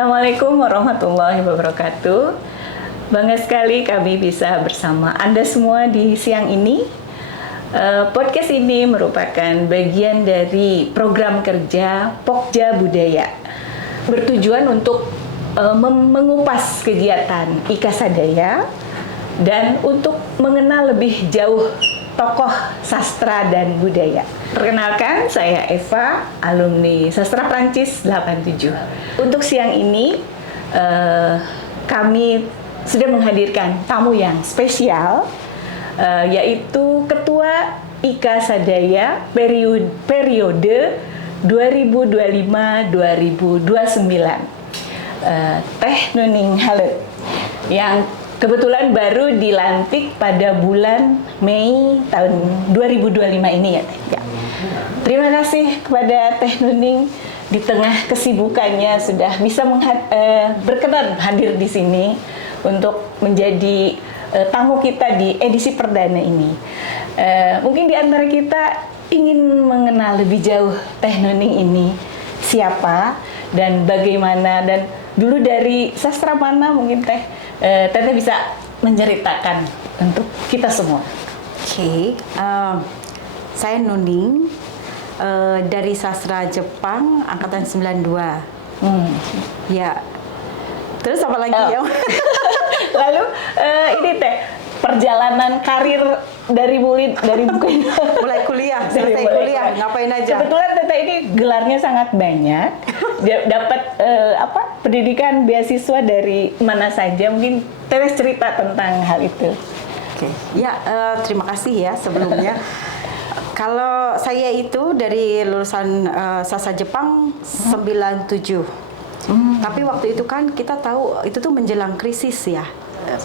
Assalamualaikum warahmatullahi wabarakatuh. Bangga sekali kami bisa bersama Anda semua di siang ini. Podcast ini merupakan bagian dari program kerja Pokja Budaya. Bertujuan untuk mengupas kegiatan Ika Sadaya dan untuk mengenal lebih jauh tokoh sastra dan budaya. Perkenalkan, saya Eva, alumni Sastra Prancis 87. Untuk siang ini, kami sudah menghadirkan tamu yang spesial, yaitu Ketua Ika Sadaya periode 2025-2029, Teh Nuning Halet, yang kebetulan baru dilantik pada bulan Mei tahun 2025 ini ya, Teh. Ya. Terima kasih kepada Teh Nuning di tengah kesibukannya sudah bisa berkenan hadir di sini untuk menjadi tamu kita di edisi perdana ini. Mungkin di antara kita ingin mengenal lebih jauh Teh Nuning ini siapa dan bagaimana, dan dulu dari sastra mana mungkin Teteh bisa menceritakan untuk kita semua. Oke, saya Nuning dari sastra Jepang angkatan 92. Ya. Terus apa lagi ya? Lalu ini Teh, perjalanan karir dari mulai kuliah, selesai kuliah, ngapain aja? Kebetulan Teteh ini gelarnya sangat banyak. Dapat pendidikan beasiswa dari mana saja, mungkin Teteh cerita tentang hal itu. Oke. Ya, terima kasih ya sebelumnya. Kalau saya itu dari lulusan sastra Jepang 97. Tapi waktu itu kan kita tahu itu tuh menjelang krisis ya.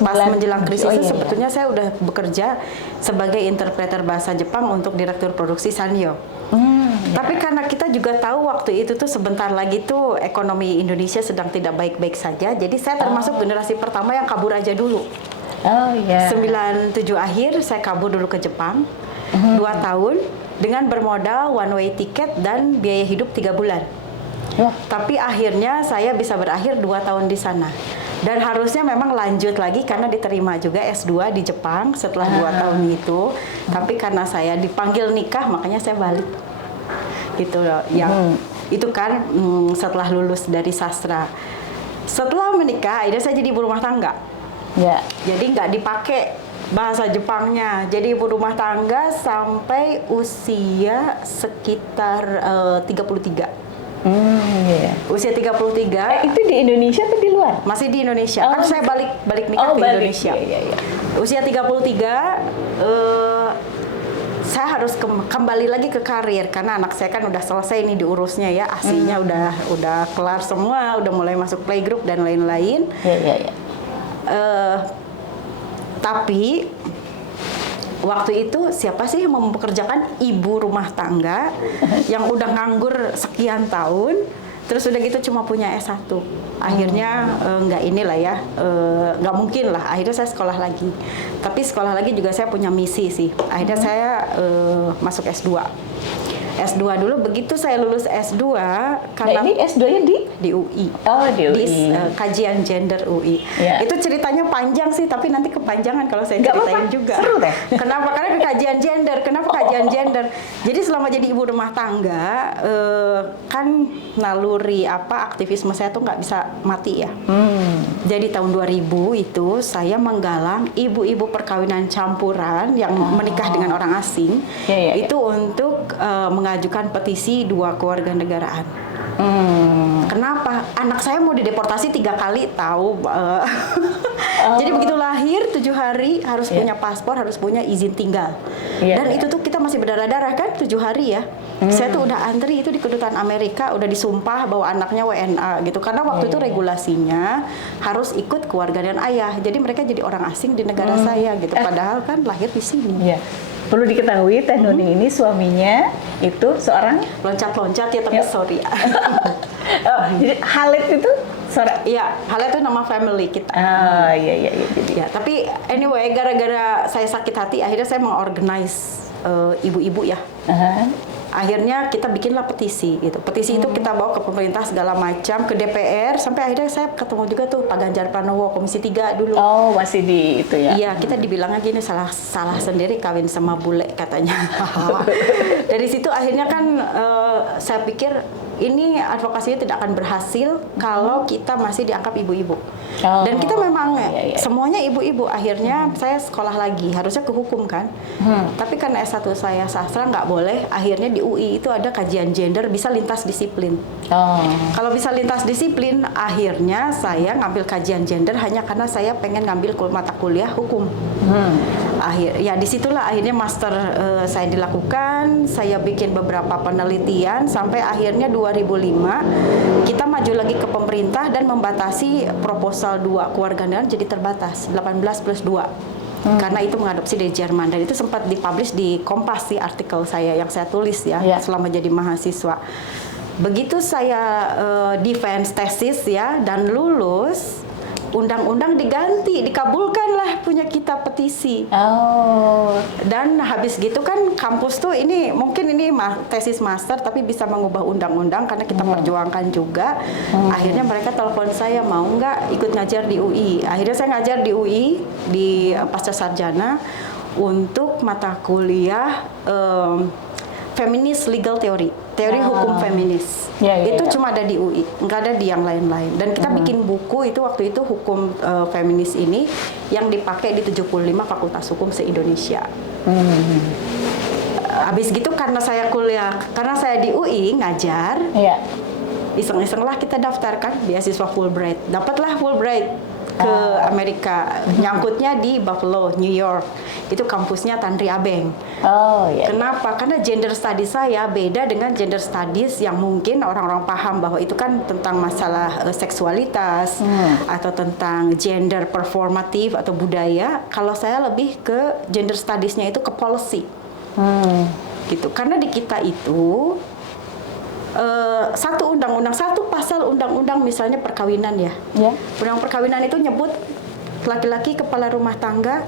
Pas menjelang krisis itu sebetulnya saya udah bekerja sebagai interpreter bahasa Jepang untuk direktur produksi Sanyo. Tapi karena kita juga tahu waktu itu tuh sebentar lagi tuh ekonomi Indonesia sedang tidak baik-baik saja, jadi saya termasuk generasi pertama yang kabur aja dulu. 97 akhir saya kabur dulu ke Jepang 2 tahun dengan bermodal one way ticket dan biaya hidup 3 bulan. Tapi akhirnya saya bisa berakhir 2 tahun di sana. Dan harusnya memang lanjut lagi karena diterima juga S2 di Jepang setelah 2 tahun itu. Tapi karena saya dipanggil nikah, makanya saya balik. Gitu loh. Yang itu kan setelah lulus dari sastra. Setelah menikah, akhirnya saya jadi ibu rumah tangga. Ya. Jadi nggak dipakai bahasa Jepangnya. Jadi ibu rumah tangga sampai usia sekitar 33. Usia 33. Itu di Indonesia atau di luar? Masih di Indonesia. Kan saya balik nikah ke Indonesia. Iya. Usia 33 saya harus kembali lagi ke karir karena anak saya kan udah selesai nih diurusnya ya. Asinya udah kelar semua, udah mulai masuk playgroup dan lain-lain. Iya. Tapi waktu itu siapa sih yang mempekerjakan ibu rumah tangga yang udah nganggur sekian tahun, terus udah gitu cuma punya S1. Akhirnya nggak mungkin lah. Akhirnya saya sekolah lagi. Tapi sekolah lagi juga saya punya misi sih. Akhirnya saya masuk S2. S2 dulu, begitu saya lulus S2 karena ini S2-nya di UI. Di UI. Di kajian gender UI. Ya. Itu ceritanya panjang sih, tapi nanti kepanjangan kalau saya ceritain juga. Seru deh. Kenapa? Karena kajian gender. Kenapa kajian gender? Jadi selama jadi ibu rumah tangga, kan naluri aktivisme saya tuh nggak bisa mati ya. Jadi tahun 2000 itu saya menggalang ibu-ibu perkawinan campuran yang menikah dengan orang asing. Itu untuk mengajukan petisi 2 kewarganegaraan. Kenapa? Anak saya mau dideportasi 3 kali, tahu. Jadi begitu lahir 7 hari harus punya paspor, harus punya izin tinggal. Dan itu tuh kita masih berdarah-darah kan 7 hari ya. Saya tuh udah antri itu di kedutaan Amerika, udah disumpah bahwa anaknya WNA gitu. Karena waktu itu regulasinya harus ikut kewarganegaraan ayah. Jadi mereka jadi orang asing di negara saya gitu. Padahal kan lahir di sini. Perlu diketahui Teh Nuning ini suaminya itu seorang loncat-loncat ya, tapi sorry ya. Jadi Halet itu Iya, Halet itu nama family kita. Iya. Jadi tapi anyway, gara-gara saya sakit hati, akhirnya saya mengorganize ibu-ibu ya. akhirnya kita bikinlah petisi gitu. Petisi itu kita bawa ke pemerintah segala macam, ke DPR, sampai akhirnya saya ketemu juga tuh Pak Ganjar Pranowo, Komisi 3 dulu. Oh, masih di itu ya? Iya, kita dibilangnya gini, salah sendiri kawin sama bule katanya. Dari situ akhirnya kan saya pikir ini advokasinya tidak akan berhasil kalau kita masih dianggap ibu-ibu. Dan kita memang semuanya ibu-ibu. Akhirnya saya sekolah lagi, harusnya ke hukum kan. Tapi karena S1 saya sastra nggak boleh, akhirnya di UI itu ada kajian gender, bisa lintas disiplin. Kalau bisa lintas disiplin, akhirnya saya ngambil kajian gender hanya karena saya pengen ngambil mata kuliah hukum. Disitulah akhirnya master saya dilakukan. Saya bikin beberapa penelitian sampai akhirnya 2005 kita maju lagi ke pemerintah dan membatasi proposal 2 kewarganegaraan jadi terbatas 18+2. Karena itu mengadopsi dari Jerman, dan itu sempat dipublish di Kompas di artikel saya yang saya tulis ya selama jadi mahasiswa. Begitu saya defense tesis ya dan lulus, undang-undang diganti, dikabulkanlah punya kita petisi. Dan habis gitu kan kampus tuh ini mungkin ini tesis master tapi bisa mengubah undang-undang karena kita perjuangkan juga. Akhirnya mereka telepon saya, mau nggak ikut ngajar di UI. Akhirnya saya ngajar di UI di pasca sarjana untuk mata kuliah Feminist Legal Theory, teori hukum feminis. Itu cuma ada di UI, nggak ada di yang lain-lain. Dan kita bikin buku itu waktu itu hukum feminis ini yang dipakai di 75 fakultas hukum se-Indonesia. Habis gitu karena saya di UI ngajar, iseng-iseng lah kita daftarkan beasiswa Fulbright. Dapatlah Fulbright ke Amerika, nyangkutnya di Buffalo, New York. Itu kampusnya Tanri Abeng. Kenapa? Karena gender studies saya beda dengan gender studies yang mungkin orang-orang paham bahwa itu kan tentang masalah seksualitas atau tentang gender performatif atau budaya. Kalau saya lebih ke gender studies-nya itu ke policy. Gitu. Karena di kita itu satu undang-undang, satu pasal undang-undang misalnya perkawinan ya. Undang perkawinan itu nyebut laki-laki kepala rumah tangga,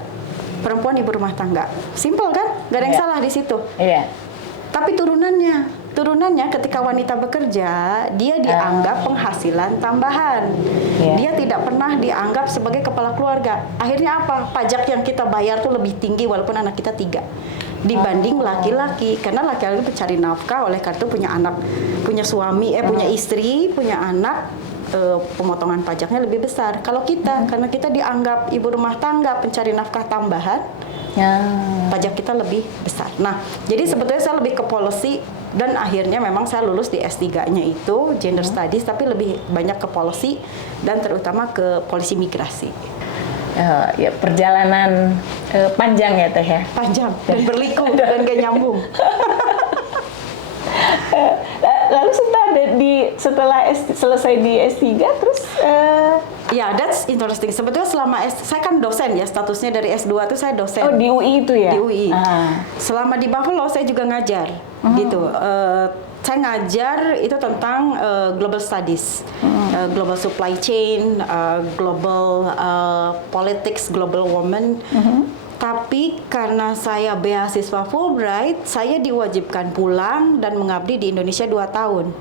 perempuan ibu rumah tangga. Simple kan? Gak ada yang salah di situ. Tapi turunannya ketika wanita bekerja, dia dianggap penghasilan tambahan. Dia tidak pernah dianggap sebagai kepala keluarga. Akhirnya apa? Pajak yang kita bayar tuh lebih tinggi walaupun anak kita 3 dibanding laki-laki. Karena laki-laki pencari nafkah, oleh karena itu punya anak, punya suami, punya istri, punya anak, pemotongan pajaknya lebih besar. Kalau kita, karena kita dianggap ibu rumah tangga, pencari nafkah tambahan, pajak kita lebih besar. Nah, jadi sebetulnya saya lebih ke policy, dan akhirnya memang saya lulus di S3-nya itu gender studies, tapi lebih banyak ke policy dan terutama ke polisi migrasi. Ya, perjalanan panjang ya Teh ya? Panjang dan berliku dan gak nyambung. Lalu setelah selesai di S3 terus that's interesting. Sebetulnya selama saya kan dosen ya, statusnya dari S2 itu saya dosen. Oh, di UI itu ya? Di UI. Selama di Buffalo saya juga ngajar gitu. Saya ngajar itu tentang global studies, global supply chain, global politics, global woman. Tapi karena saya beasiswa Fulbright, saya diwajibkan pulang dan mengabdi di Indonesia 2 tahun.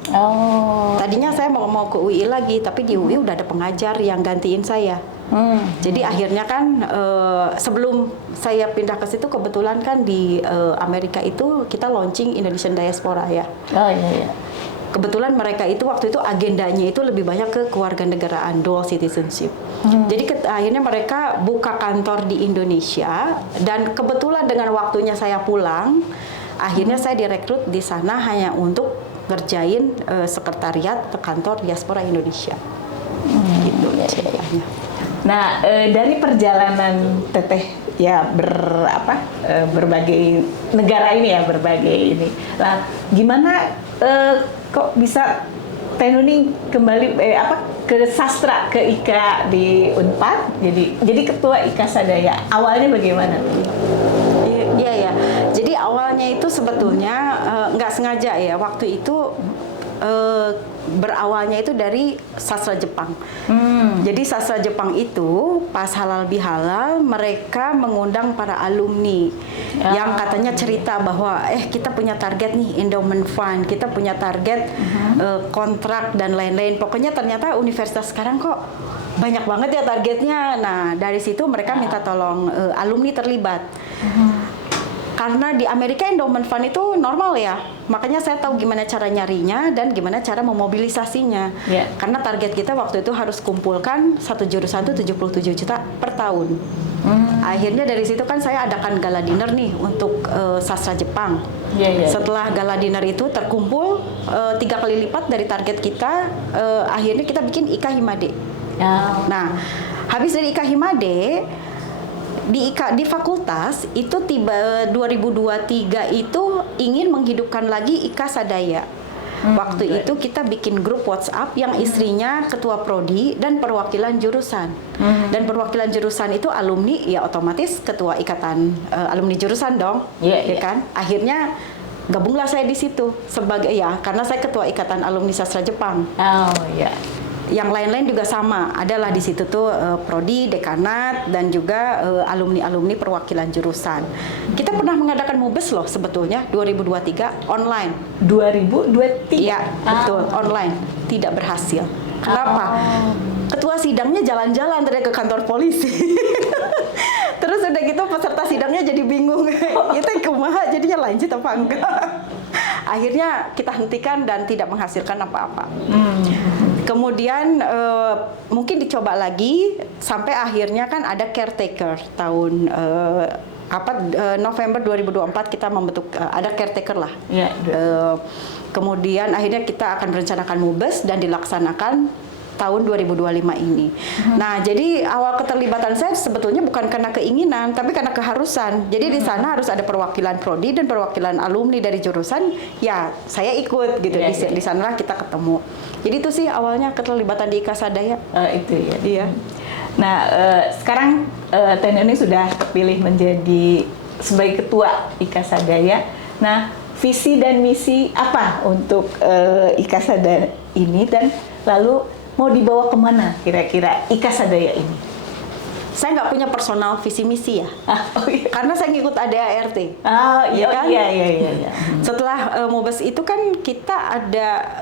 Tadinya saya mau ke UI lagi, tapi di UI udah ada pengajar yang gantiin saya. Jadi akhirnya kan sebelum saya pindah ke situ, kebetulan kan di Amerika itu kita launching Indonesian Diaspora ya. Kebetulan mereka itu waktu itu agendanya itu lebih banyak ke kewarganegaraan, dual citizenship. Jadi akhirnya mereka buka kantor di Indonesia, dan kebetulan dengan waktunya saya pulang, akhirnya saya direkrut di sana hanya untuk ngerjain sekretariat kantor diaspora Indonesia. Gitu ceritanya. Nah, dari perjalanan Teteh ya berbagai negara ini ya, berbagai ini. Lah, gimana kok bisa Teh Nuning kembali ke sastra, ke IKA di Unpad, jadi ketua IKA Sadaya. Awalnya bagaimana? Iya. Jadi awalnya itu sebetulnya nggak sengaja ya. Waktu itu berawalnya itu dari sastra Jepang. Jadi sastra Jepang itu pas halal bihalal mereka mengundang para alumni yang katanya cerita bahwa kita punya target nih endowment fund, kita punya target kontrak dan lain-lain. Pokoknya ternyata universitas sekarang kok banyak banget ya targetnya. Nah dari situ mereka minta tolong alumni terlibat. Karena di Amerika endowment fund itu normal ya, makanya saya tahu gimana cara nyarinya dan gimana cara memobilisasinya. Karena target kita waktu itu harus kumpulkan satu jurusan itu 77 juta per tahun. Akhirnya dari situ kan saya adakan gala dinner nih untuk sastra Jepang. Setelah gala dinner itu terkumpul 3 kali lipat dari target kita, akhirnya kita bikin Ika Himade. Nah, habis dari Ika Himade, di fakultas itu tiba 2023 itu ingin menghidupkan lagi Ika Sadaya. Waktu itu kita bikin grup WhatsApp yang istrinya ketua prodi dan perwakilan jurusan. Dan perwakilan jurusan itu alumni, ya otomatis ketua ikatan alumni jurusan dong, ya kan? Akhirnya gabunglah saya di situ sebagai karena saya ketua ikatan alumni sastra Jepang. Yang lain-lain juga sama, adalah di situ tuh prodi, dekanat, dan juga alumni-alumni perwakilan jurusan. Kita pernah mengadakan MUBES loh sebetulnya 2023 online. 2023? Iya, betul, online. Tidak berhasil. Kenapa? Ketua sidangnya jalan-jalan tadi ke kantor polisi. Terus udah gitu peserta sidangnya jadi bingung. Itu kumaha jadinya lanjut apa enggak? Akhirnya kita hentikan dan tidak menghasilkan apa-apa. Kemudian mungkin dicoba lagi sampai akhirnya kan ada caretaker tahun November 2024 kita membentuk ada caretaker lah. Kemudian akhirnya kita akan merencanakan MUBES dan dilaksanakan tahun 2025 ini. Nah, jadi awal keterlibatan saya sebetulnya bukan karena keinginan, tapi karena keharusan. Jadi di sana harus ada perwakilan prodi dan perwakilan alumni dari jurusan. Ya, saya ikut gitu. Di sanalah kita ketemu. Jadi itu sih awalnya keterlibatan di Ika Sadaya. Itu ya. Iya. Nah, sekarang Teh Nuni sudah terpilih menjadi sebagai ketua Ika Sadaya. Nah, visi dan misi apa untuk Ika Sadaya ini dan lalu mau dibawa kemana kira-kira Ika Sadaya ini? Saya nggak punya personal visi misi ya, karena saya ngikut ADART. Iya. Setelah MUBES itu kan kita ada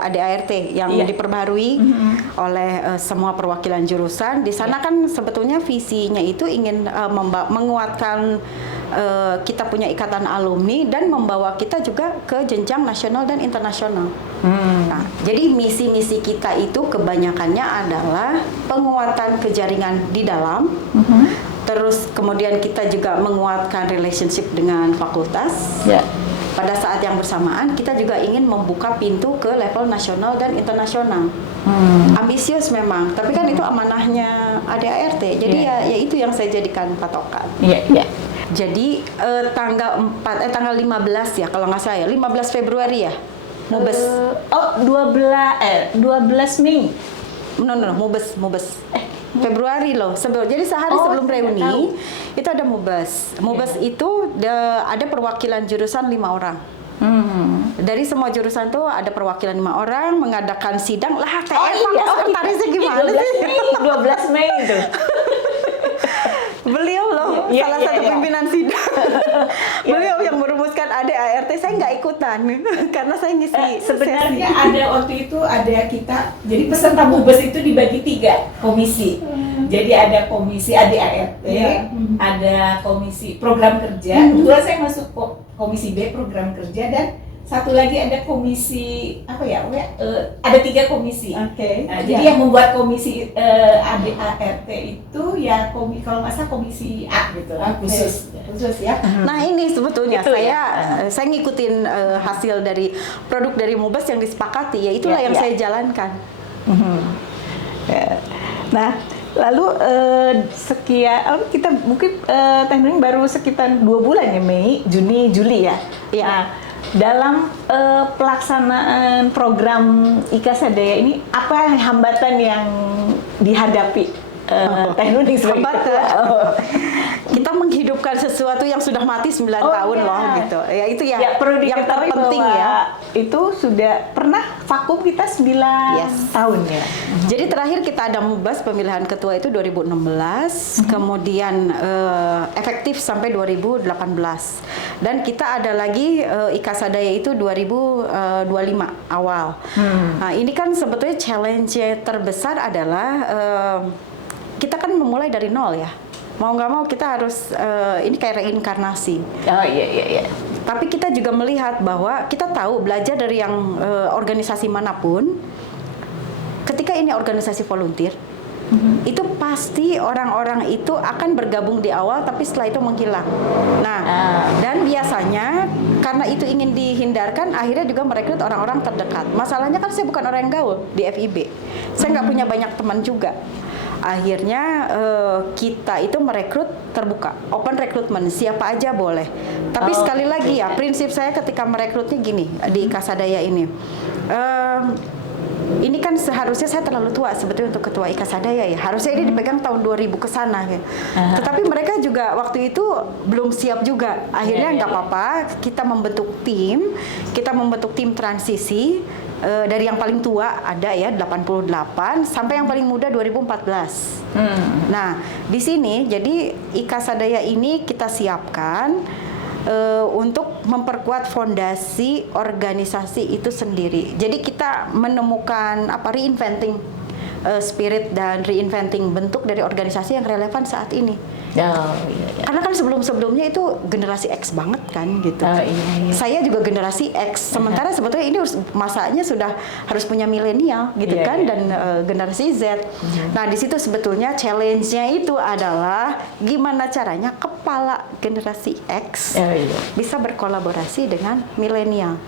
ADART yang diperbarui oleh semua perwakilan jurusan. Di sana kan sebetulnya visinya itu ingin menguatkan kita punya ikatan alumni dan membawa kita juga ke jenjang nasional dan internasional. Nah, jadi misi-misi kita itu kebanyakannya adalah penguatan kejaringan di dalam, terus kemudian kita juga menguatkan relationship dengan fakultas. Pada saat yang bersamaan kita juga ingin membuka pintu ke level nasional dan internasional. Ambisius memang, tapi kan itu amanahnya ADART. Jadi ya itu yang saya jadikan patokan. Jadi tanggal 15 ya kalau nggak salah ya, 15 Februari ya. MUBES. 12 Mei. No, MUBES. Februari loh. Jadi sehari sebelum reuni itu ada MUBES. MUBES itu ada perwakilan jurusan 5 orang. Dari semua jurusan tuh ada perwakilan 5 orang mengadakan sidang lah. Sekretarisnya gimana sih? 12 Mei itu. Beliau loh salah satu pimpinan sidang. Beliau yang merumuskan ADART. Saya nggak ikutan karena saya ngisi sebenarnya sesi. Ada waktu itu ada kita, jadi peserta MUBES itu dibagi 3 komisi. Jadi ada komisi ADART, ada komisi program kerja. Kebetulan saya masuk komisi B program kerja, dan satu lagi ada komisi ada 3 komisi. Jadi yang membuat komisi ADART itu ya kalau nggak salah komisi A gitu, khusus ya. Nah ini sebetulnya saya ngikutin hasil dari produk dari MUBES yang disepakati, ya itulah yang saya jalankan. Nah, lalu kita mungkin Teh Nuni baru sekitar 2 bulan ya, Mei, Juni, Juli ya. Nah, dalam pelaksanaan program Ika Sadaya ini apa hambatan yang dihadapi Teh Nuni sebagai ketua? Kita menghidupkan menghidupkan sesuatu yang sudah mati 9 Oh, tahun iya. loh gitu. Ya itu ya, Ya, perlu yang diketahui terpenting bahwa ya. itu sudah pernah vakum kita 9 Yes. tahun ya. Jadi terakhir kita ada mubas pemilihan ketua itu 2016, kemudian efektif sampai 2018. Dan kita ada lagi Ikasadaya itu 2025 awal. Nah, ini kan sebetulnya challenge terbesar adalah kita kan memulai dari nol ya. Mau nggak mau kita harus ini kayak reinkarnasi. Oh iya. Tapi kita juga melihat bahwa kita tahu belajar dari yang organisasi manapun, ketika ini organisasi volunteer, itu pasti orang-orang itu akan bergabung di awal, tapi setelah itu menghilang. Nah, dan biasanya karena itu ingin dihindarkan, akhirnya juga merekrut orang-orang terdekat. Masalahnya kan saya bukan orang yang gaul di FIB, saya nggak punya banyak teman juga. Akhirnya kita itu merekrut terbuka, open recruitment, siapa aja boleh. Tapi sekali lagi ya, prinsip saya ketika merekrutnya gini di Ikasadaya ini. Ini kan seharusnya saya terlalu tua sebetulnya untuk ketua Ikasadaya ya. Harusnya ini dipegang tahun 2000 ke sana ya. Tetapi mereka juga waktu itu belum siap juga. Akhirnya nggak apa-apa, kita membentuk tim transisi. Dari yang paling tua ada ya 88 sampai yang paling muda 2014. Nah, di sini jadi Ikasadaya ini kita siapkan untuk memperkuat fondasi organisasi itu sendiri. Jadi kita menemukan reinventing spirit dan reinventing bentuk dari organisasi yang relevan saat ini. Iya. Karena kan sebelum-sebelumnya itu generasi X banget kan gitu. Iya. Saya juga generasi X. Sementara sebetulnya ini masanya sudah harus punya milenial gitu kan dan generasi Z. Nah, di situ sebetulnya challenge-nya itu adalah gimana caranya kepala generasi X bisa berkolaborasi dengan milenial.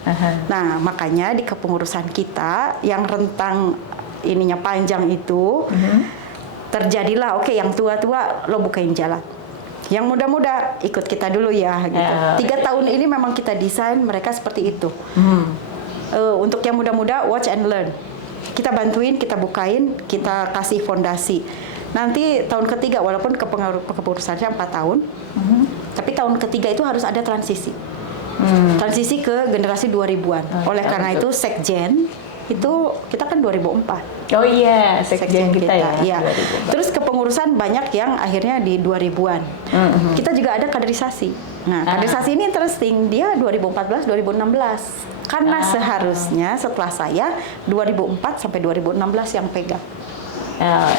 Nah, makanya di kepengurusan kita yang rentang ininya panjang itu terjadilah yang tua-tua lo bukain jalan, yang muda-muda ikut kita dulu ya gitu. 3 tahun ini memang kita desain mereka seperti itu. Untuk yang muda-muda watch and learn, kita bantuin, kita bukain, kita kasih fondasi. Nanti tahun ketiga walaupun kepengurusannya 4 tahun, tapi tahun ketiga itu harus ada transisi. Transisi ke generasi 2000-an. Oleh karena itu sekjen itu kita kan 2004. Oh iya, sekjen kita ya. Iya. Terus kepengurusan banyak yang akhirnya di 2000-an. Kita juga ada kaderisasi. Nah, kaderisasi ini interesting. Dia 2014 2016. Karena seharusnya setelah saya 2004 sampai 2016 yang pegang.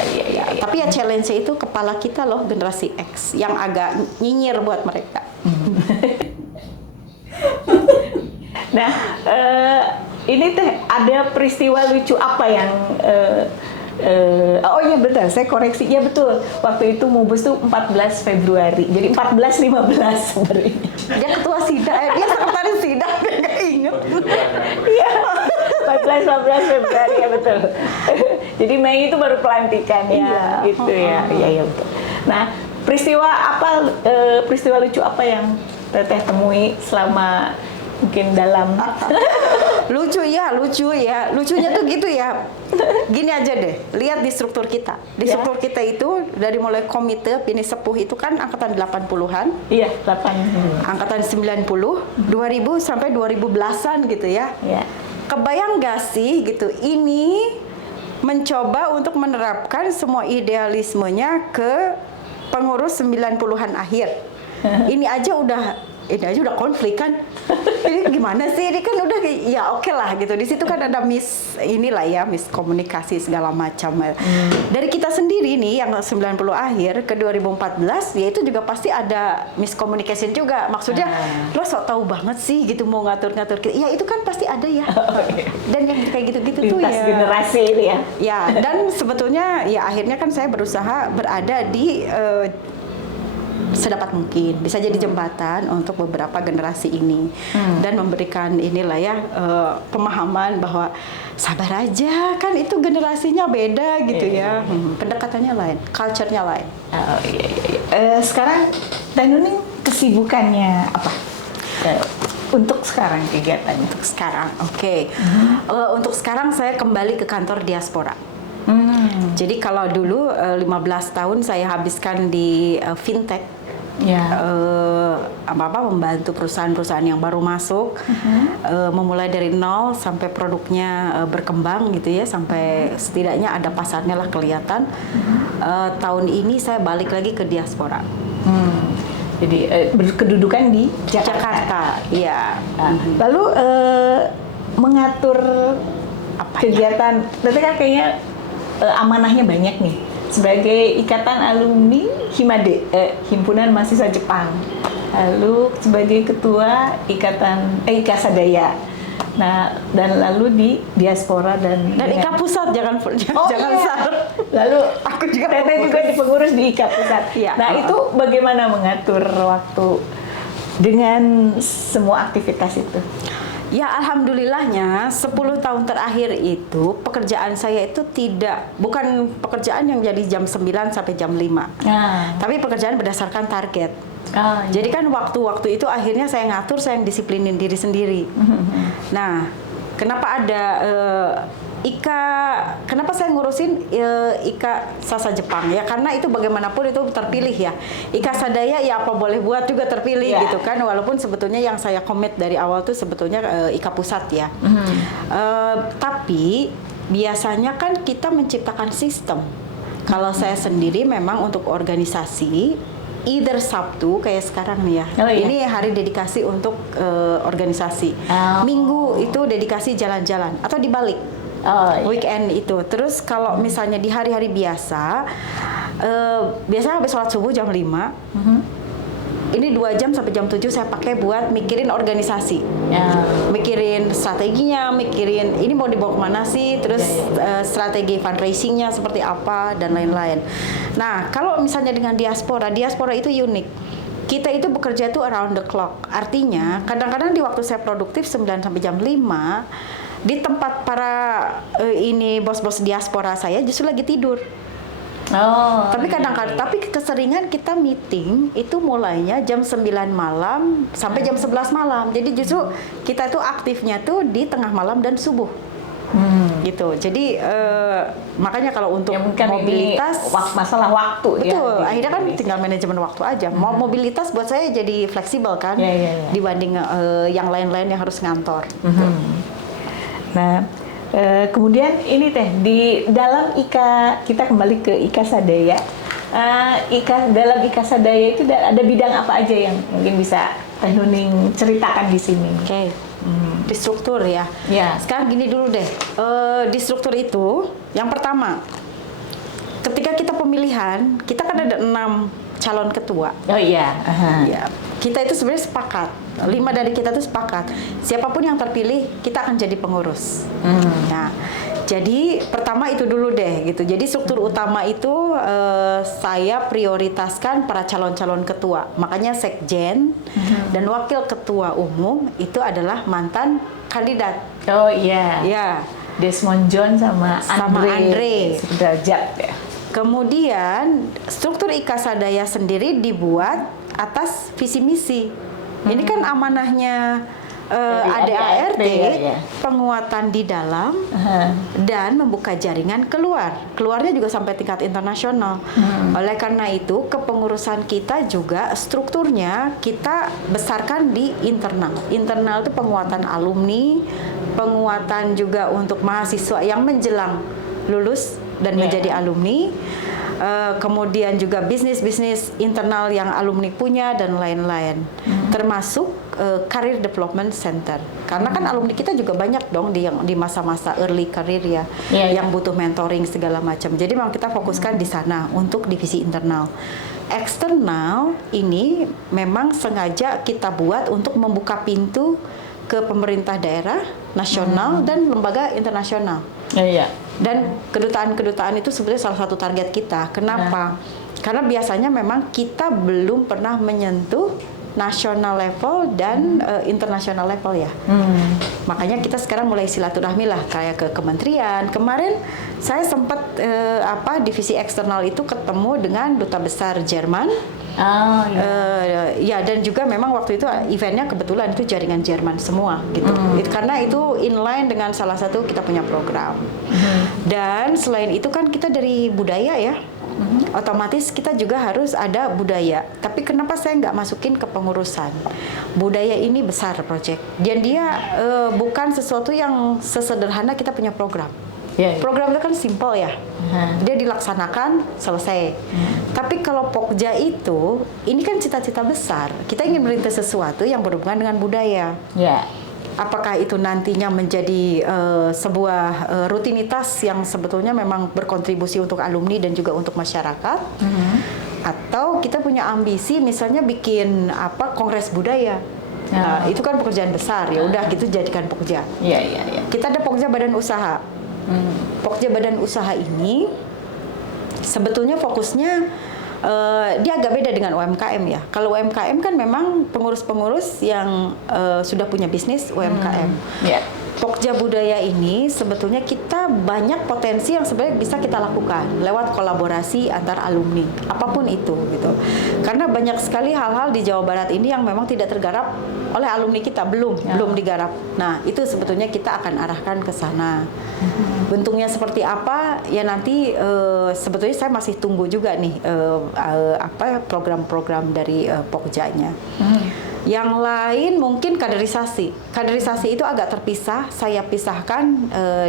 Iya. Tapi ya challenge-nya itu kepala kita loh generasi X yang agak nyinyir buat mereka. Nah, ini teh ada peristiwa lucu apa yang oh iya betul, saya koreksi. Ya betul. Waktu itu Mubes tuh 14 Februari. Jadi 14-15 baru ini. Dia ketua SIDA, dia sekretaris SIDA, dia nggak inget. Iya. 14-15 Februari ya betul. Jadi Mei itu baru pelantikan ya, gitu ya. Iya betul. Nah, peristiwa lucu apa yang Teteh temui selama mungkin dalam lucu ya. Lucunya tuh gitu ya. Gini aja deh, lihat di struktur kita. Di struktur kita itu dari mulai komite Pini Sepuh itu kan angkatan 80-an. Iya, 80. Angkatan 90, 2000 sampai 2010-an gitu ya. Iya. Kebayang gak sih gitu, ini mencoba untuk menerapkan semua idealismenya ke pengurus 90-an akhir. Ini aja udah konflik kan. Ini gimana sih? Ini kan udah ya oke lah gitu. Di situ kan ada miskomunikasi segala macam. Dari kita sendiri nih yang 90 akhir ke 2014 ya itu juga pasti ada miskomunikasi juga. Maksudnya lo sok tahu banget sih gitu mau ngatur-ngatur. Ya itu kan pasti ada ya. Dan yang kayak gitu-gitu tuh lintas ya. generasi ini ya. Ya, dan sebetulnya ya akhirnya kan saya berusaha berada di sedapat mungkin bisa jadi jembatan untuk beberapa generasi ini dan memberikan pemahaman bahwa sabar aja kan itu generasinya beda gitu ya, pendekatannya lain, culture-nya lain. Oh iya. Sekarang Teh Nuning kesibukannya apa? Untuk sekarang kegiatannya? Untuk sekarang, untuk sekarang saya kembali ke kantor diaspora. Jadi kalau dulu 15 tahun saya habiskan di fintech, Ya. Membantu perusahaan-perusahaan yang baru masuk, memulai dari nol sampai produknya berkembang gitu ya, sampai setidaknya ada pasarnya lah kelihatan. Tahun ini saya balik lagi ke diaspora. Jadi berkedudukan di Jakarta, iya. Lalu mengatur Apa kegiatan, berarti kan kayaknya amanahnya banyak nih. Sebagai Ikatan Alumni Himade, Himpunan Mahasiswa Jepang. Lalu sebagai Ketua Ika Sadaya. Nah, dan lalu di diaspora dan Ika Pusat, jangan iya. salah. Lalu Aku juga Teteh juga di pengurus di Ika Pusat. Iya. Nah, itu bagaimana mengatur waktu dengan semua aktivitas itu? Ya, alhamdulillahnya 10 tahun terakhir itu pekerjaan saya itu bukan pekerjaan yang jadi jam 9 sampai jam 5. Tapi pekerjaan berdasarkan target. Iya. Jadi kan waktu-waktu itu akhirnya saya ngatur, saya yang disiplinin diri sendiri. Nah, kenapa ada kenapa saya ngurusin Ika Sasa Jepang ya, karena itu bagaimanapun itu terpilih ya. Ika Sadaya ya apa boleh buat juga terpilih gitu kan, walaupun sebetulnya yang saya komit dari awal tuh sebetulnya Ika Pusat ya. Tapi biasanya kan kita menciptakan sistem. Kalau saya sendiri memang untuk organisasi, either Sabtu kayak sekarang nih ya. Ini hari dedikasi untuk organisasi. Minggu itu dedikasi jalan-jalan atau dibalik. Weekend itu. Terus kalau misalnya di hari-hari biasa, biasanya habis sholat subuh jam 5. Ini 2 jam sampai jam 7 saya pakai buat mikirin organisasi. Mikirin strateginya, mikirin ini mau dibawa kemana sih, terus strategi fundraisingnya seperti apa, dan lain-lain. Nah, kalau misalnya dengan diaspora itu unik. Kita itu bekerja tuh around the clock. Artinya, kadang-kadang di waktu saya produktif 9 sampai jam 5, di tempat para bos-bos diaspora saya justru lagi tidur. Tapi keseringan kita meeting itu mulainya jam 9 malam sampai jam 11 malam. Jadi justru kita tuh aktifnya tuh di tengah malam dan subuh. Gitu. Jadi makanya kalau untuk mobilitas masalah waktu betul, akhirnya kan tinggal manajemen waktu aja. Mobilitas buat saya jadi fleksibel kan, dibanding yang lain-lain yang harus ngantor. Nah, kemudian ini Teh, di dalam kita kembali ke Ika Sadaya. Dalam Ika Sadaya itu ada bidang apa aja yang mungkin bisa Teh Nuning ceritakan di sini? Oke. Di struktur ya. Sekarang gini dulu deh. Di struktur itu, yang pertama, ketika kita pemilihan, kita kan ada 6 calon ketua. Ya, kita itu sebenarnya sepakat. 5 dari kita itu sepakat. Siapapun yang terpilih, kita akan jadi pengurus. Nah, jadi pertama itu dulu deh gitu. Jadi struktur utama itu saya prioritaskan para calon-calon ketua. Makanya sekjen dan wakil ketua umum itu adalah mantan kandidat. Ya. Desmond John sama Andre. Sederajat ya. Kemudian struktur Ika Sadaya sendiri dibuat atas visi misi. Ini kan amanahnya ADART, penguatan di dalam dan membuka jaringan keluarnya juga sampai tingkat internasional. Oleh karena itu kepengurusan kita juga strukturnya kita besarkan di internal itu penguatan alumni, penguatan juga untuk mahasiswa yang menjelang lulus dan menjadi alumni, kemudian juga bisnis internal yang alumni punya dan lain-lain, termasuk Career Development Center. Karena kan alumni kita juga banyak dong di masa-masa early career ya, yang butuh mentoring segala macam. Jadi memang kita fokuskan di sana untuk divisi internal. Eksternal ini memang sengaja kita buat untuk membuka pintu ke pemerintah daerah, nasional, dan lembaga internasional. Dan kedutaan-kedutaan itu sebenarnya salah satu target kita. Kenapa? Karena biasanya memang kita belum pernah menyentuh nasional level dan internasional level ya. Makanya kita sekarang mulai silaturahmi lah, kayak ke kementerian. Kemarin saya sempat divisi eksternal itu ketemu dengan duta besar Jerman. Dan juga memang waktu itu eventnya kebetulan itu jaringan Jerman semua gitu. Karena itu inline dengan salah satu kita punya program. Dan selain itu kan kita dari budaya ya. otomatis kita juga harus ada budaya. Tapi kenapa saya nggak masukin ke pengurusan? Budaya ini besar project. Dan dia bukan sesuatu yang sesederhana kita punya program. Program itu kan simple ya, dia dilaksanakan selesai. Tapi kalau Pokja itu, ini kan cita-cita besar. Kita ingin merintis sesuatu yang berhubungan dengan budaya. Apakah itu nantinya menjadi sebuah rutinitas yang sebetulnya memang berkontribusi untuk alumni dan juga untuk masyarakat, atau kita punya ambisi misalnya bikin kongres budaya. Nah, itu kan pekerjaan besar, ya udah gitu jadikan Pokja. Kita ada Pokja Badan Usaha. Pokja Badan Usaha ini sebetulnya fokusnya dia agak beda dengan UMKM ya. Kalau UMKM kan memang pengurus-pengurus yang sudah punya bisnis UMKM. Pokja Budaya ini sebetulnya kita banyak potensi yang sebenarnya bisa kita lakukan lewat kolaborasi antar alumni, apapun itu gitu. Karena banyak sekali hal-hal di Jawa Barat ini yang memang tidak tergarap oleh alumni kita, belum digarap. Nah, itu sebetulnya kita akan arahkan ke sana. Bentuknya seperti apa ya nanti sebetulnya saya masih tunggu juga nih program-program dari Pokjanya. Yang lain mungkin kaderisasi. Kaderisasi itu agak terpisah. Saya pisahkan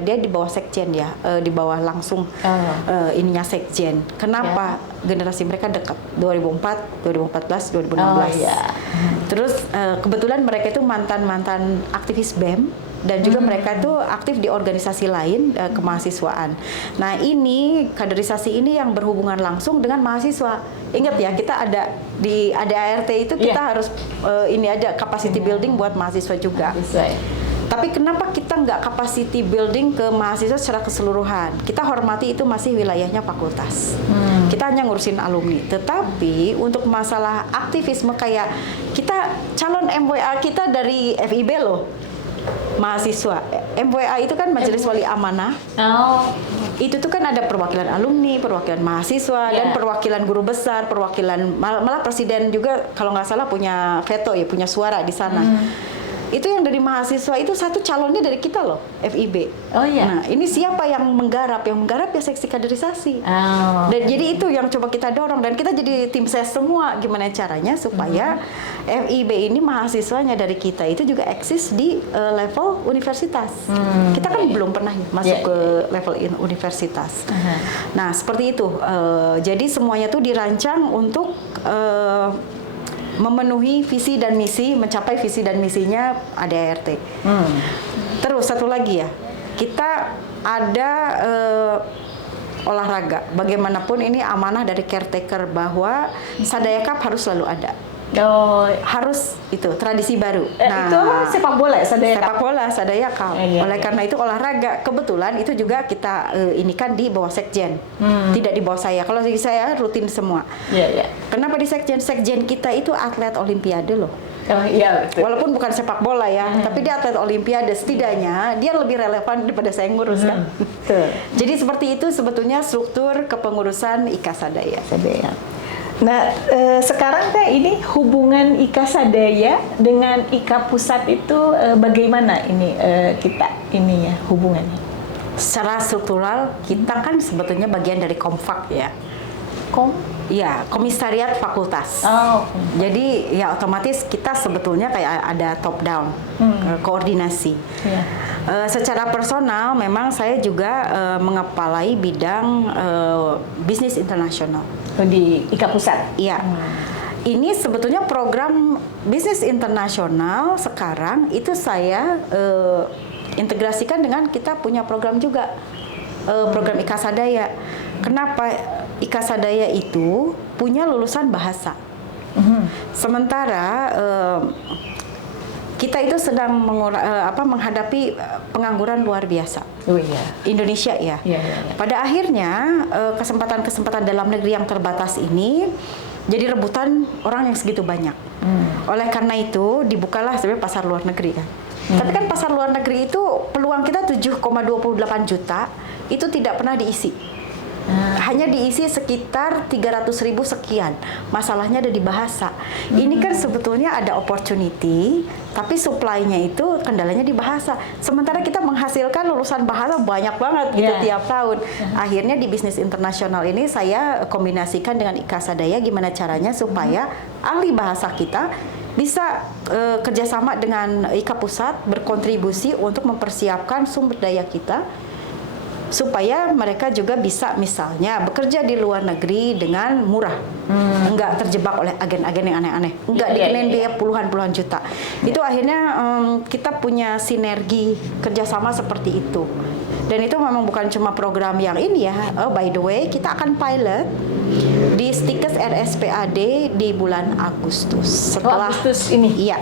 dia di bawah sekjen ya, di bawah langsung ininya sekjen. Kenapa? Generasi mereka dekat. 2004, 2014, 2016. Terus kebetulan mereka itu mantan aktivis BEM. Dan juga mereka itu aktif di organisasi lain kemahasiswaan. Nah, ini kaderisasi ini yang berhubungan langsung dengan mahasiswa. Ingat ya, kita ada di ADART itu kita harus ini ada capacity building buat mahasiswa juga. Tapi kenapa kita nggak capacity building ke mahasiswa secara keseluruhan? Kita hormati itu masih wilayahnya fakultas. Kita hanya ngurusin alumni. Tetapi untuk masalah aktivisme kayak kita calon MWA kita dari FIB loh. Mahasiswa MWA itu kan Majelis Wali Amanah. Itu tuh kan ada perwakilan alumni, perwakilan mahasiswa, dan perwakilan guru besar, perwakilan malah presiden juga kalau nggak salah punya veto ya, punya suara di sana. Itu yang dari mahasiswa itu satu calonnya dari kita loh, FIB. Nah, ini siapa yang menggarap? Yang menggarap ya seksi kaderisasi. Dan jadi itu yang coba kita dorong, dan kita jadi tim ses semua. Gimana caranya supaya FIB ini mahasiswanya dari kita itu juga eksis di level universitas. Kita kan belum pernah masuk ke level universitas. Nah, seperti itu. Jadi semuanya tuh dirancang untuk memenuhi visi dan misi, mencapai visi dan misinya ADART. Terus satu lagi ya, kita ada olahraga. Bagaimanapun ini amanah dari caretaker bahwa Sadaya Cup harus selalu ada. Harus itu tradisi baru. Itu sepak bola ya, sepak bola Sadaya Cup. Oleh karena itu olahraga kebetulan itu juga kita ini kan di bawah sekjen, tidak di bawah saya. Kalau saya rutin semua. Kenapa di sekjen? Sekjen kita itu atlet olimpiade loh. Betul. Walaupun bukan sepak bola ya, tapi dia atlet olimpiade, setidaknya dia lebih relevan daripada saya ngurus kan. Jadi seperti itu sebetulnya struktur kepengurusan IKA Sadaya. Nah, sekarang Teh ini hubungan IKA Sadaya dengan IKA Pusat itu bagaimana ini kita ininya hubungannya? Secara struktural kita kan sebetulnya bagian dari Komfak ya. Komisariat fakultas. Jadi ya otomatis kita sebetulnya kayak ada top down koordinasi. Secara personal memang saya juga mengepalai bidang bisnis internasional di IKA Pusat. Iya. Ini sebetulnya program bisnis internasional sekarang itu saya integrasikan dengan kita punya program juga, program IKA Sadaya. Kenapa? IKA Sadaya itu punya lulusan bahasa. Sementara kita itu sedang menghadapi pengangguran luar biasa. Indonesia ya. Pada akhirnya kesempatan-kesempatan dalam negeri yang terbatas ini jadi rebutan orang yang segitu banyak. Oleh karena itu dibukalah sebenarnya pasar luar negeri kan. Tapi kan pasar luar negeri itu peluang kita 7,28 juta itu tidak pernah diisi. Hanya diisi sekitar 300.000 sekian. Masalahnya ada di bahasa. Ini kan sebetulnya ada opportunity Tapi supply-nya itu kendalanya di bahasa. Sementara kita menghasilkan lulusan bahasa banyak banget gitu tiap tahun. Akhirnya di bisnis internasional ini saya kombinasikan dengan IKA Sadaya gimana caranya supaya ahli bahasa kita bisa kerjasama dengan IKA Pusat berkontribusi untuk mempersiapkan sumber daya kita supaya mereka juga bisa misalnya bekerja di luar negeri dengan murah, nggak terjebak oleh agen-agen yang aneh-aneh, nggak dikenain biaya puluhan juta. Itu akhirnya kita punya sinergi kerjasama seperti itu. Dan itu memang bukan cuma program yang ini ya. By the way, kita akan pilot di Stikes RSPAD di bulan Agustus. Setelah Agustus ini? Iya.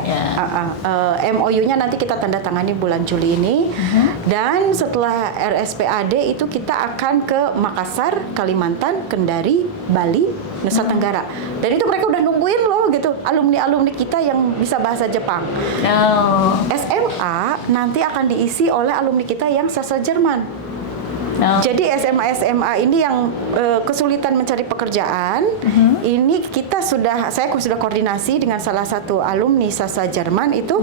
MOU-nya nanti kita tanda tangani bulan Juli ini. Dan setelah RSPAD itu kita akan ke Makassar, Kalimantan, Kendari, Bali, Nusa Tenggara. Dan itu mereka udah nungguin loh gitu, alumni-alumni kita yang bisa bahasa Jepang. SMA nanti akan diisi oleh alumni kita yang sastra Jerman. Jadi SMA ini yang kesulitan mencari pekerjaan, ini saya sudah koordinasi dengan salah satu alumni sastra Jerman itu,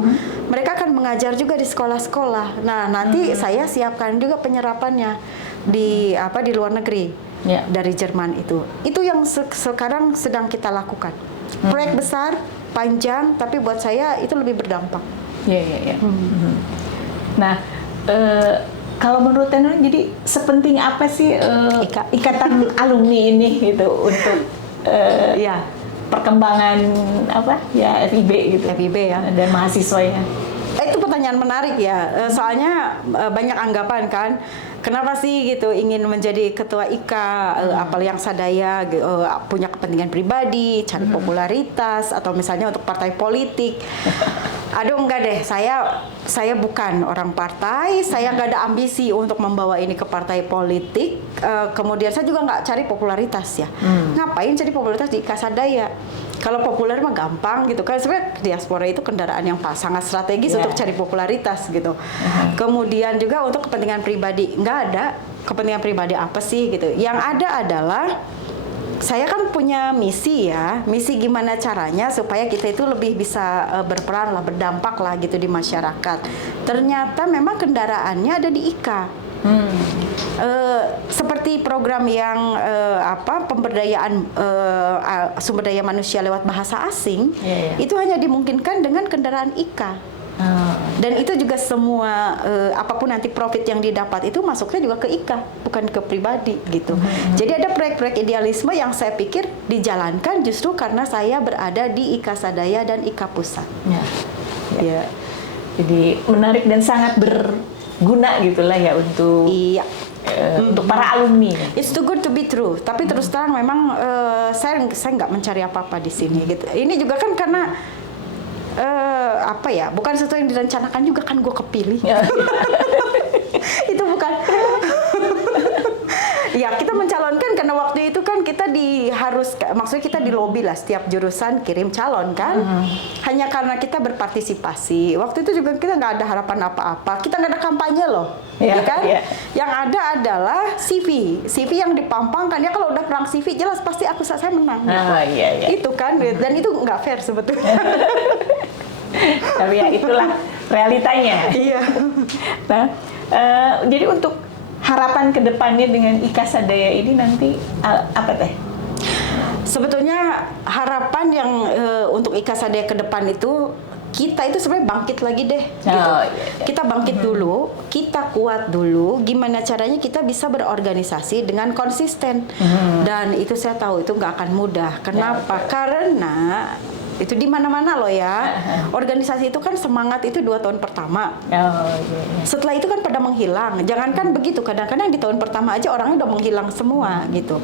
mereka akan mengajar juga di sekolah-sekolah. Nah, nanti saya siapkan juga penyerapannya di luar negeri dari Jerman itu. Itu yang sekarang sedang kita lakukan. Proyek besar, panjang, tapi buat saya itu lebih berdampak. Nah, kalau menurut Tena, jadi sepenting apa sih ikatan alumni ini gitu untuk perkembangan FIB gitu, FIB ya, dan mahasiswanya? Itu pertanyaan menarik ya, soalnya banyak anggapan kan, kenapa sih gitu ingin menjadi ketua IKA, apalagi yang sadaya punya kepentingan pribadi, cari popularitas, atau misalnya untuk partai politik. Aduh enggak deh, saya bukan orang partai, saya nggak ada ambisi untuk membawa ini ke partai politik. Kemudian saya juga nggak cari popularitas ya. Ngapain cari popularitas di IKA Sadaya? Kalau populer mah gampang gitu kan, sebenarnya diaspora itu kendaraan yang sangat strategis untuk cari popularitas gitu. Kemudian juga untuk kepentingan pribadi, nggak ada kepentingan pribadi apa sih gitu. Yang ada adalah saya kan punya misi ya, misi gimana caranya supaya kita itu lebih bisa berperan lah, berdampak lah gitu di masyarakat. Ternyata memang kendaraannya ada di IKA. Seperti program yang pemberdayaan sumber daya manusia lewat bahasa asing, itu hanya dimungkinkan dengan kendaraan IKA. Dan itu juga semua apapun nanti profit yang didapat itu masuknya juga ke IKA, bukan ke pribadi gitu. Jadi ada proyek-proyek idealisme yang saya pikir dijalankan justru karena saya berada di IKA Sadaya dan IKA Pusat. Jadi menarik dan sangat berguna gitulah ya untuk untuk para alumni. It's too good to be true. Tapi terus terang memang saya nggak mencari apa-apa di sini gitu. Ini juga kan karena bukan sesuatu yang direncanakan juga kan gue kepilih. Itu bukan. Ya kita mencalonkan karena waktu itu kan kita maksudnya kita di lobby lah, setiap jurusan kirim calon kan. Hanya karena kita berpartisipasi. Waktu itu juga kita nggak ada harapan apa-apa. Kita nggak ada kampanye loh, ya kan? Yang ada adalah CV yang dipampangkan. Ya kalau udah perang CV jelas pasti saya menang. Itu kan, dan itu nggak fair sebetulnya. Tapi ya itulah realitanya. Nah, jadi untuk harapan kedepannya dengan IKA Sadaya ini nanti apa teh? Sebetulnya harapan yang untuk IKA Sadaya ke depan itu kita itu sebenarnya bangkit lagi deh. Gitu. Kita bangkit dulu, kita kuat dulu. Gimana caranya kita bisa berorganisasi dengan konsisten? Dan itu saya tahu itu nggak akan mudah. Kenapa? Karena itu di mana-mana loh ya. Organisasi itu kan semangat itu 2 tahun pertama. Setelah itu kan pada menghilang. Jangankan begitu, kadang-kadang di tahun pertama aja orangnya udah menghilang semua gitu.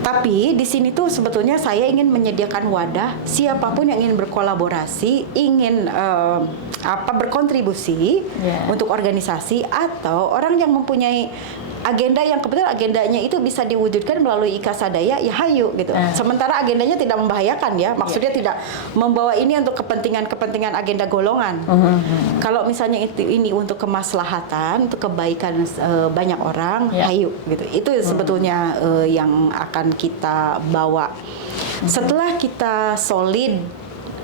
Tapi di sini tuh sebetulnya saya ingin menyediakan wadah siapapun yang ingin berkolaborasi, ingin berkontribusi untuk organisasi, atau orang yang mempunyai agenda yang kebetulan agendanya itu bisa diwujudkan melalui IKA Sadaya, ya hayu gitu. Sementara agendanya tidak membahayakan ya, maksudnya tidak membawa ini untuk kepentingan agenda golongan. Kalau misalnya ini untuk kemaslahatan, untuk kebaikan banyak orang, hayu gitu. Itu sebetulnya yang akan kita bawa. Setelah kita solid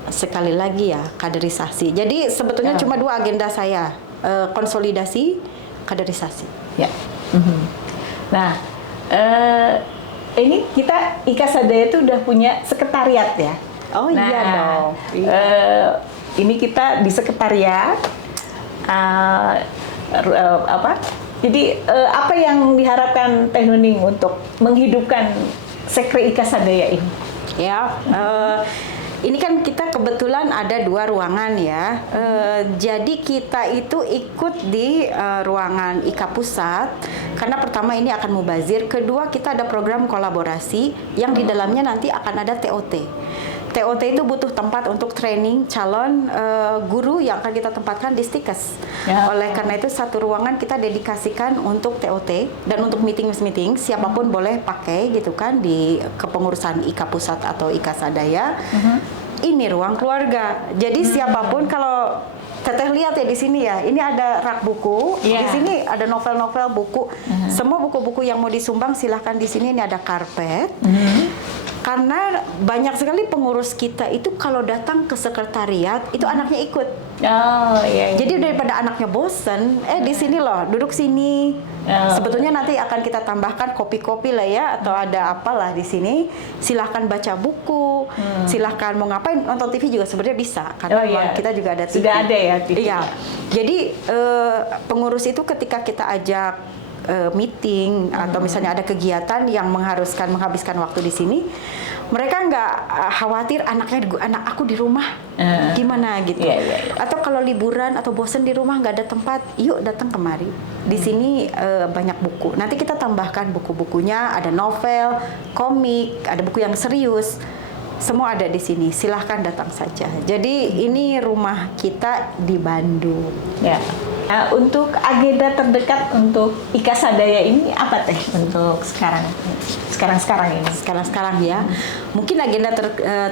sekali lagi ya kaderisasi. Jadi sebetulnya cuma 2 agenda saya, konsolidasi, kaderisasi. Ya. Nah, ini kita IKA Sadaya itu udah punya sekretariat ya. Oh nah, iya dong. Ini kita di sekretariat Jadi apa yang diharapkan Teh Nuning untuk menghidupkan Sekre IKA Sadaya ini? Ya, ini kan kita kebetulan ada 2 ruangan ya. Jadi kita itu ikut di ruangan IKA Pusat karena pertama ini akan mubazir, kedua kita ada program kolaborasi yang di dalamnya nanti akan ada TOT. TOT itu butuh tempat untuk training calon guru yang akan kita tempatkan di Stikes. Ya. Oleh karena itu satu ruangan kita dedikasikan untuk TOT dan untuk meeting siapapun boleh pakai gitu kan di kepengurusan IKA Pusat atau IKA Sadaya. Ini ruang keluarga. Jadi siapapun kalau Teteh lihat ya di sini ya, ini ada rak buku, di sini ada novel-novel buku. Semua buku-buku yang mau disumbang silahkan di sini. Ini ada karpet. Karena banyak sekali pengurus kita itu kalau datang ke sekretariat itu anaknya ikut. Oh iya. Jadi daripada anaknya bosen, di sini loh, duduk sini. Sebetulnya nanti akan kita tambahkan kopi-kopi lah ya, atau ada apalah di sini. Silahkan baca buku, silahkan mau ngapain, nonton TV juga sebenarnya bisa. Karena kita juga ada TV. Sudah ada ya TV. Iya. Jadi pengurus itu ketika kita ajak meeting atau misalnya ada kegiatan yang menghabiskan waktu di sini, mereka nggak khawatir anak aku di rumah gimana gitu. Atau kalau liburan atau bosen di rumah nggak ada tempat, yuk datang kemari. Di sini banyak buku. Nanti kita tambahkan buku-bukunya, ada novel, komik, ada buku yang serius. Semua ada di sini. Silahkan datang saja. Jadi ini rumah kita di Bandung. Ya. Untuk agenda terdekat untuk IKA Sadaya ini apa Teh untuk sekarang ini? Sekarang ya. Mungkin agenda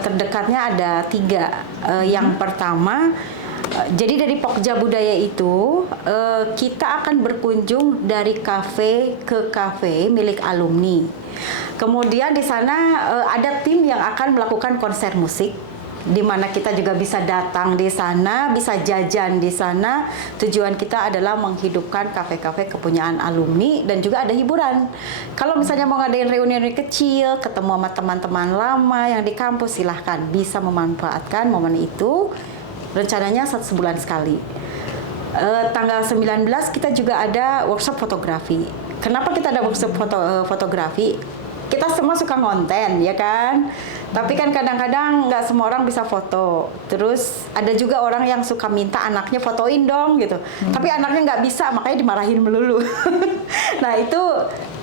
terdekatnya ada 3. Yang pertama, jadi dari Pokja Budaya itu kita akan berkunjung dari kafe ke kafe milik alumni. Kemudian di sana ada tim yang akan melakukan konser musik, di mana kita juga bisa datang di sana, bisa jajan di sana. Tujuan kita adalah menghidupkan kafe-kafe kepunyaan alumni dan juga ada hiburan. Kalau misalnya mau ngadain reuni-reuni kecil, ketemu sama teman-teman lama yang di kampus, silahkan bisa memanfaatkan momen itu. Rencananya 1 bulan sekali. Tanggal 19 kita juga ada workshop fotografi. Kenapa kita ada workshop fotografi? Kita semua suka ngonten, ya kan? Tapi kan kadang-kadang nggak semua orang bisa foto. Terus ada juga orang yang suka minta anaknya fotoin dong gitu. Tapi anaknya nggak bisa, makanya dimarahin melulu. Nah itu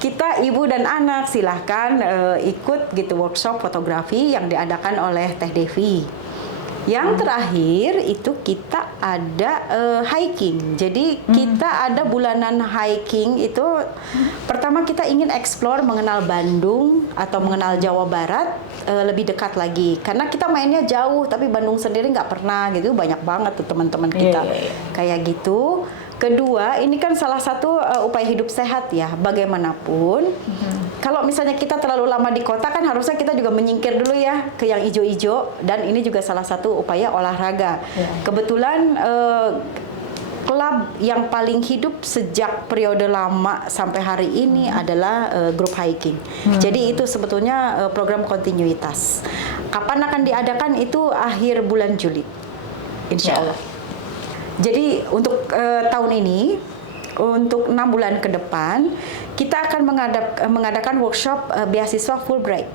kita ibu dan anak silahkan ikut gitu workshop fotografi yang diadakan oleh Teh Devi. Yang terakhir itu kita ada hiking. Jadi kita ada bulanan hiking itu. Pertama kita ingin explore mengenal Bandung atau mengenal Jawa Barat lebih dekat lagi. Karena kita mainnya jauh, tapi Bandung sendiri nggak pernah gitu. Banyak banget tuh teman-teman kita kayak gitu. Kedua, ini kan salah satu upaya hidup sehat ya. Bagaimanapun, kalau misalnya kita terlalu lama di kota kan harusnya kita juga menyingkir dulu ya ke yang ijo-ijo. Dan ini juga salah satu upaya olahraga. Kebetulan klub yang paling hidup sejak periode lama sampai hari ini adalah grup hiking. Jadi itu sebetulnya program kontinuitas. Kapan akan diadakan itu akhir bulan Juli, insya Allah. Jadi untuk tahun ini, untuk 6 bulan ke depan, kita akan mengadakan workshop beasiswa Fulbright.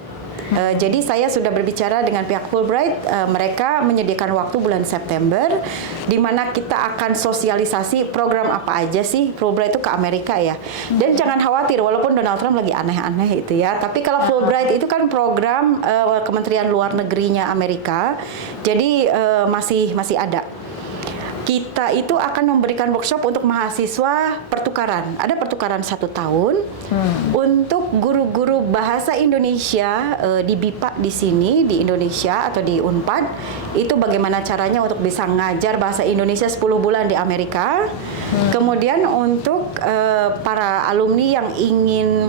Jadi saya sudah berbicara dengan pihak Fulbright, mereka menyediakan waktu bulan September, di mana kita akan sosialisasi program apa aja sih Fulbright itu ke Amerika ya. Dan jangan khawatir, walaupun Donald Trump lagi aneh-aneh itu ya, tapi kalau Fulbright itu kan program Kementerian Luar Negerinya Amerika, jadi masih ada. Kita itu akan memberikan workshop untuk mahasiswa pertukaran. Ada pertukaran 1 tahun untuk guru-guru bahasa Indonesia di BIPA di sini, di Indonesia atau di Unpad. Itu bagaimana caranya untuk bisa ngajar bahasa Indonesia 10 bulan di Amerika. Kemudian untuk para alumni yang ingin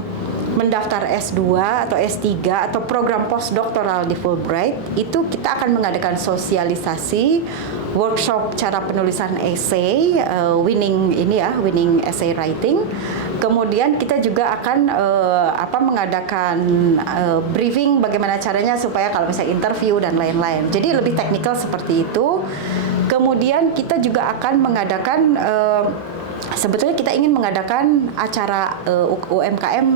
mendaftar S2 atau S3 atau program postdoktoral di Fulbright, itu kita akan mengadakan sosialisasi, workshop cara penulisan essay, winning essay writing. Kemudian kita juga akan mengadakan briefing bagaimana caranya supaya kalau misalnya interview dan lain-lain. Jadi lebih teknikal seperti itu. Kemudian kita juga akan mengadakan sebetulnya kita ingin mengadakan acara UMKM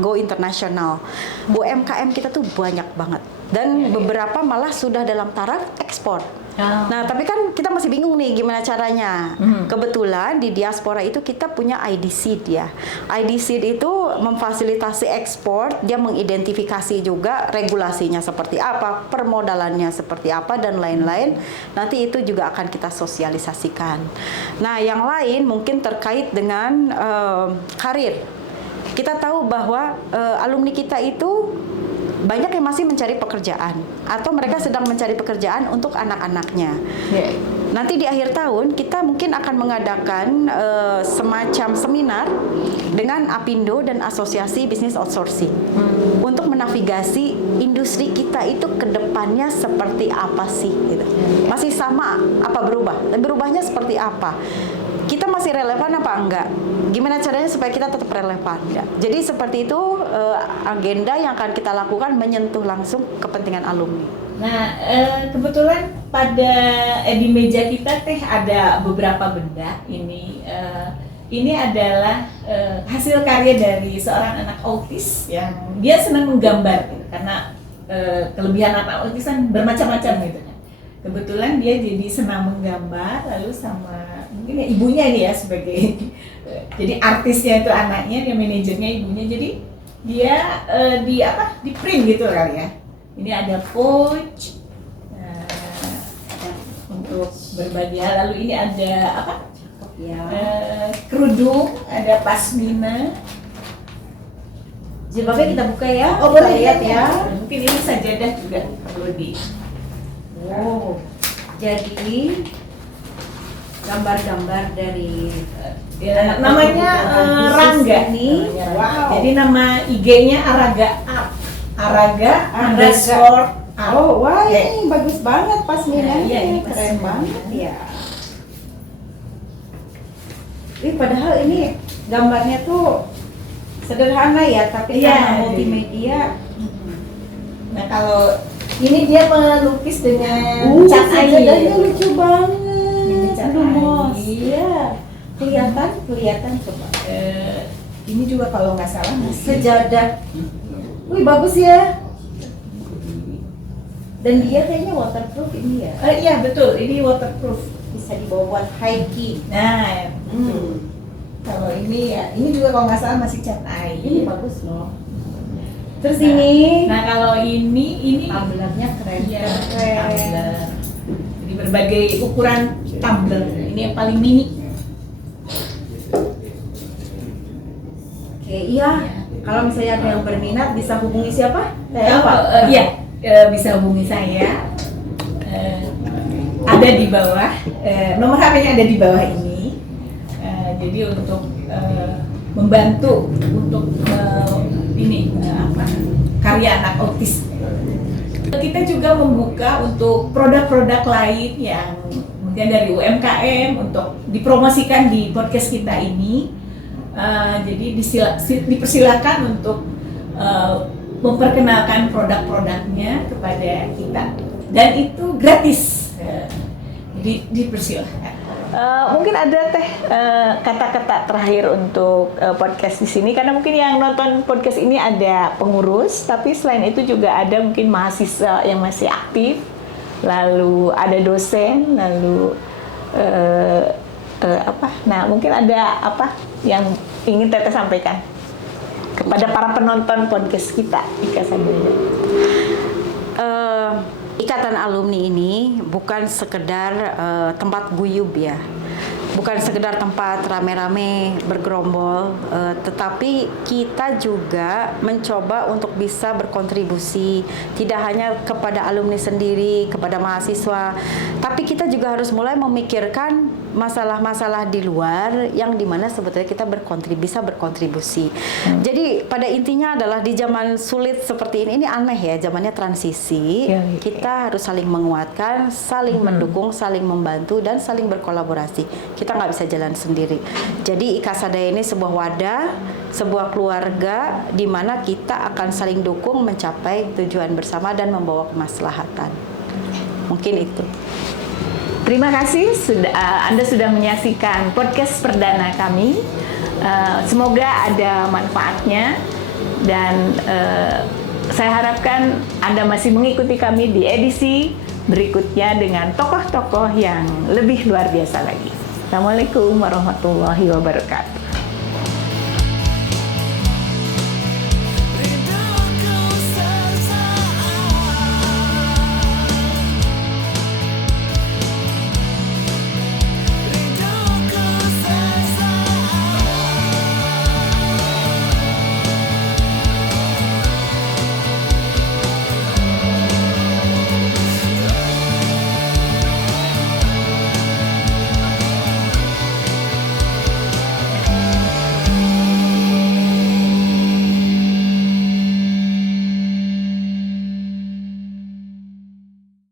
Go International. UMKM kita tuh banyak banget dan beberapa malah sudah dalam taraf ekspor. Nah, tapi kan kita masih bingung nih gimana caranya. Kebetulan di diaspora itu kita punya IDSeed ya. IDSeed itu memfasilitasi ekspor, dia mengidentifikasi juga regulasinya seperti apa, permodalannya seperti apa dan lain-lain. Nanti itu juga akan kita sosialisasikan. Nah, yang lain mungkin terkait dengan karir. Kita tahu bahwa alumni kita itu banyak yang masih mencari pekerjaan atau mereka sedang mencari pekerjaan untuk anak-anaknya. Nanti di akhir tahun kita mungkin akan mengadakan semacam seminar dengan Apindo dan Asosiasi Bisnis Outsourcing untuk menavigasi industri kita itu ke depannya seperti apa sih gitu. Masih sama apa berubah? Berubahnya seperti apa? Kita masih relevan apa enggak? Gimana caranya supaya kita tetap relevan? Ya. Jadi seperti itu agenda yang akan kita lakukan menyentuh langsung kepentingan alumni. Nah, kebetulan pada di meja kita teh ada beberapa benda. Ini adalah hasil karya dari seorang anak autis yang dia senang menggambar gitu, karena kelebihan anak autis kan bermacam-macam gitu. Kebetulan dia jadi senang menggambar, lalu sama mungkin ya ibunya ini ya sebagai jadi artisnya itu anaknya, dia manajernya ibunya, jadi dia di print gitu kali ya. Ini ada pouch untuk berbagi hal, lalu ini ada apa? Kerudung, ada pasmina. Jilbabnya kita buka ya. Oh boleh lihat ya. Mungkin ini sajadah juga perlu di. Oh, jadi gambar-gambar dari namanya Rangga ini. Wow. Jadi nama IG-nya Araga underscore art. Oh, wah ini bagus banget pasminanya. Iya, ini keren pasmina. banget ya. Padahal ini gambarnya tuh sederhana ya, tapi karena multimedia. Nah, kalau ini dia melukis dengan cat sajadahnya air. lucu banget. Ini cat Lumos. air. Iya. Kelihatan coba. Ini juga kalau nggak salah masih Sejadah. Wih, bagus ya. Dan dia kayaknya waterproof ini ya. Iya betul, ini waterproof. Bisa dibawa buat hiking. Nah, kalau ini ya, ini juga kalau nggak salah masih cat air. Ini bagus loh. Terus Nah, ini Nah kalau ini tumblernya keren. ya, tumbler. Jadi berbagai ukuran tumbler. Ini yang paling mini. Oke, iya. Kalau misalnya ada yang berminat bisa hubungi siapa? Bisa hubungi saya. Ada di bawah. Nomor HP-nya ada di bawah ini. Jadi untuk membantu untuk karya anak autis. Kita juga membuka untuk produk-produk lain yang mungkin dari UMKM untuk dipromosikan di podcast kita ini. Jadi dipersilakan untuk memperkenalkan produk-produknya kepada kita dan itu gratis. Jadi dipersilakan. Mungkin ada kata-kata terakhir untuk podcast di sini, karena mungkin yang nonton podcast ini ada pengurus, tapi selain itu juga ada mungkin mahasiswa yang masih aktif, lalu ada dosen, lalu Nah, mungkin ada apa yang ingin Teteh sampaikan kepada para penonton podcast kita, Ika Sabunya? Ikatan alumni ini bukan sekedar tempat guyub ya, bukan sekedar tempat rame-rame bergerombol, tetapi kita juga mencoba untuk bisa berkontribusi tidak hanya kepada alumni sendiri, kepada mahasiswa, tapi kita juga harus mulai memikirkan masalah-masalah di luar yang dimana sebetulnya kita bisa berkontribusi. Jadi pada intinya adalah di zaman sulit seperti ini aneh ya, zamannya transisi, kita harus saling menguatkan, saling mendukung, saling membantu, dan saling berkolaborasi. Kita nggak bisa jalan sendiri. Jadi IKA Sadaya ini sebuah wadah, sebuah keluarga di mana kita akan saling dukung mencapai tujuan bersama dan membawa kemaslahatan. Mungkin itu. Terima kasih Anda sudah menyaksikan podcast perdana kami. Semoga ada manfaatnya dan saya harapkan Anda masih mengikuti kami di edisi berikutnya dengan tokoh-tokoh yang lebih luar biasa lagi. Assalamualaikum warahmatullahi wabarakatuh.